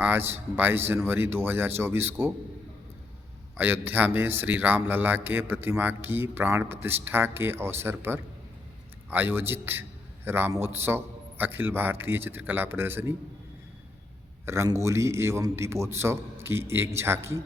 आज 22 जनवरी 2024 को अयोध्या में श्री राम लला के प्रतिमा की प्राण प्रतिष्ठा के अवसर पर आयोजित रामोत्सव अखिल भारतीय चित्रकला प्रदर्शनी रंगोली एवं दीपोत्सव की एक झांकी